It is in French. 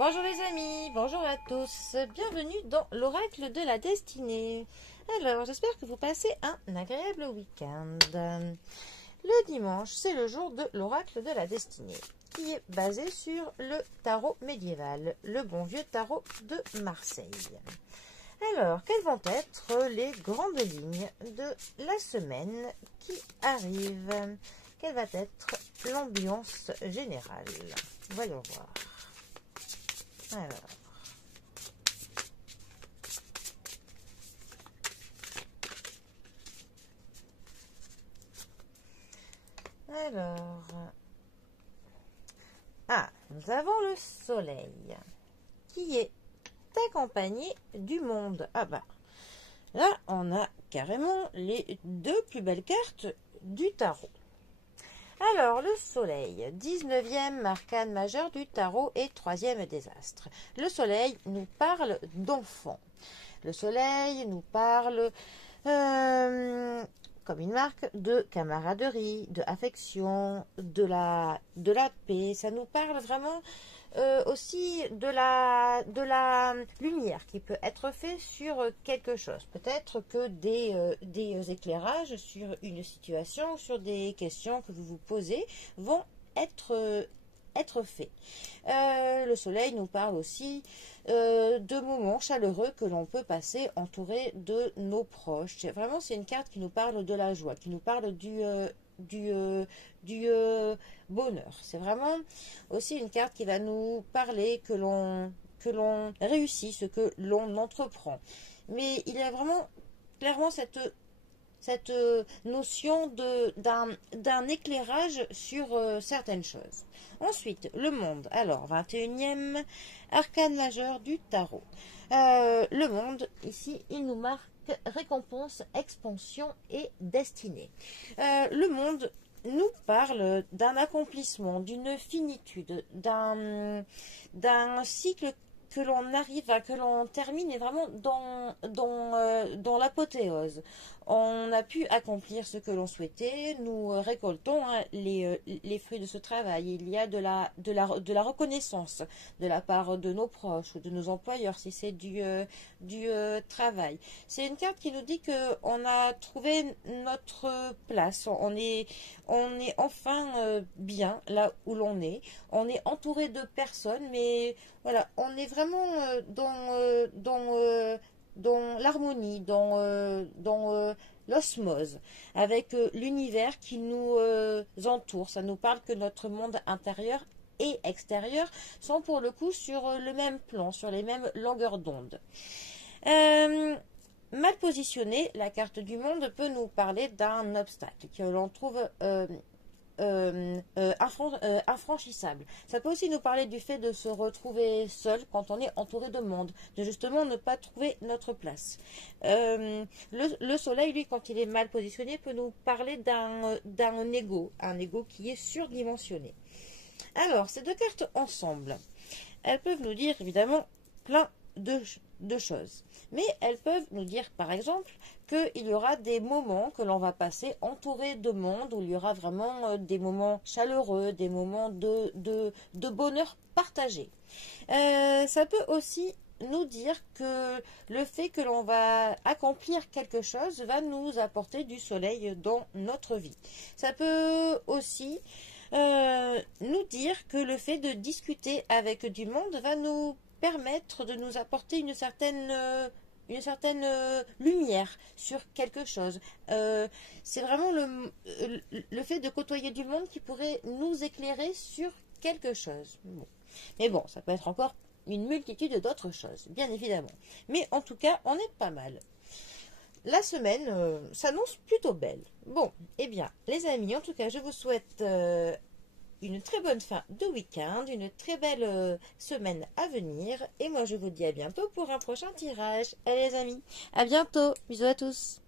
Bonjour les amis, bonjour à tous, bienvenue dans l'oracle de la destinée. Alors, j'espère que vous passez un agréable week-end. Le dimanche, c'est le jour de l'oracle de la destinée, qui est basé sur le tarot médiéval, le bon vieux tarot de Marseille. Alors, quelles vont être les grandes lignes de la semaine qui arrive? Quelle va être l'ambiance générale? Voyons voir. Nous avons le soleil qui est accompagné du monde. Là, on a carrément les deux plus belles cartes du tarot. Alors, le soleil, 19e arcane majeur du tarot et 3e des astres. Le soleil nous parle d'enfants. Le soleil nous parle, comme une marque, de camaraderie, de affection, de la paix. Ça nous parle vraiment aussi de la lumière qui peut être faite sur quelque chose. Peut-être que des éclairages sur une situation, sur des questions que vous vous posez vont être faits. Le soleil nous parle aussi de moments chaleureux que l'on peut passer entouré de nos proches. C'est une carte qui nous parle de la joie, qui nous parle du bonheur. C'est vraiment aussi une carte qui va nous parler que l'on réussit ce que l'on entreprend. Mais il y a vraiment clairement cette notion d'un éclairage sur certaines choses. Ensuite, le monde. Alors, 21e arcane majeur du tarot. Le monde, ici, il nous marque récompense, expansion et destinée. Le monde nous parle d'un accomplissement, d'une finitude, d'un cycle que l'on arrive que l'on termine, et vraiment dans l'apothéose. On a pu accomplir ce que l'on souhaitait, nous récoltons les fruits de ce travail. Il y a de la reconnaissance de la part de nos proches ou de nos employeurs si c'est du travail. C'est une carte qui nous dit qu'on a trouvé notre place, on est enfin bien là où l'on est, on est entouré de personnes, mais voilà, on est vraiment dans l'harmonie, dans l'osmose avec l'univers qui nous entoure. Ça nous parle que notre monde intérieur et extérieur sont pour le coup sur le même plan, sur les mêmes longueurs d'onde. Mal positionnée, la carte du monde peut nous parler d'un obstacle que l'on trouve infranchissable. Ça peut aussi nous parler du fait de se retrouver seul quand on est entouré de monde, de justement ne pas trouver notre place. Le soleil, lui, quand il est mal positionné, peut nous parler d'un ego, un ego qui est surdimensionné. Alors, ces deux cartes ensemble, elles peuvent nous dire évidemment plein de choses. Mais elles peuvent nous dire par exemple qu'il y aura des moments que l'on va passer entouré de monde, où il y aura vraiment des moments chaleureux, des moments de bonheur partagé. Ça peut aussi nous dire que le fait que l'on va accomplir quelque chose va nous apporter du soleil dans notre vie. Ça peut aussi nous dire que le fait de discuter avec du monde va nous permettre de nous apporter une certaine lumière sur quelque chose. C'est vraiment le fait de côtoyer du monde qui pourrait nous éclairer sur quelque chose. Bon. Mais bon, ça peut être encore une multitude d'autres choses, bien évidemment. Mais en tout cas, on est pas mal. La semaine s'annonce plutôt belle. Bon, eh bien, les amis, en tout cas, je vous souhaite une très bonne fin de week-end, une très belle semaine à venir. Et moi, je vous dis à bientôt pour un prochain tirage. Allez les amis, à bientôt. Bisous à tous.